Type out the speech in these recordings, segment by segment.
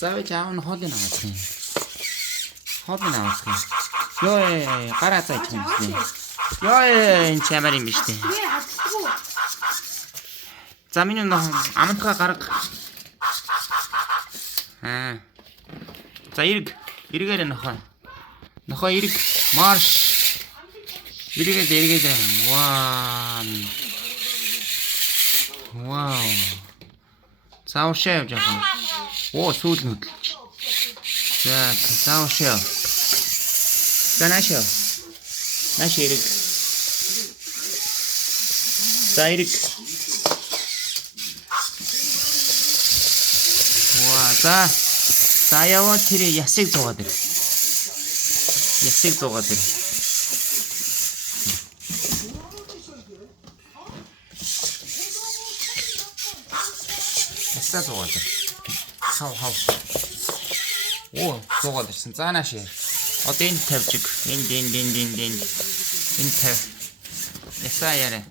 Cały dział chody na was. Chody na was. Yoy, qaracay chumsi. Yoy, чамарим биш үү? За миний амтгаа гарга. За эргээр нохоо. Нохоо эрг марш. Эргээд. Вау. Заавшаа явж байгаа. Оо, сүүл нүдэлж. За, заавшаа. За наашаа. Нааш эрэг. За эрэг. Ваа, за яваа тэр ясыг зугаад ир. Ясыг зугаад ир. Ясаа зугаад ир. Хав. Оо, зугаад ирсэн. За нааш. Одоо энэ тавьж иг. Энд. Энэ тав. Ясаа яарэ.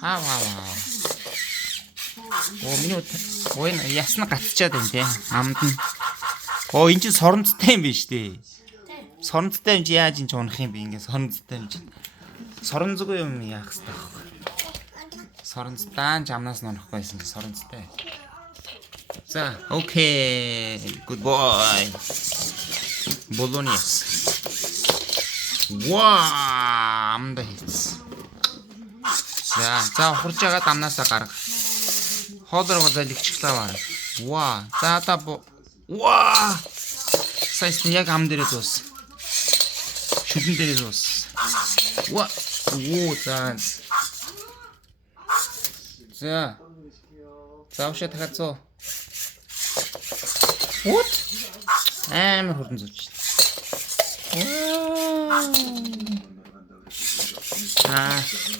Хав. Оо миний ой ясна гатчаад байна те. Амд нь. Оо энэ чинь соронцтой юм биш үү? Соронцтой юм чи яаж энэ унах юм бэ? Ингээ соронцтой юм чи. Соронцгүй юм яах хэрэгтэй байхгүй. Соронцтай жамнаас нь унахгүй байсан соронцтой. За, окей. Good boy. Bolognes. Wow, амда хийц. За хурж байгаа дамнаасаа гарга. Хоолроо залгичлаа баар. Ваа. За ваа. Сайс нь яг ам дээрээ дуус. Шүдэн дээрээ дуус. Ваа. Оо за. Заавшаа дахиад. What? Хурдан зүүч.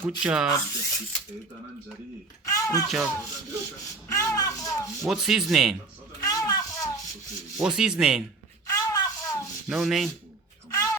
Good job. What's his name? No name.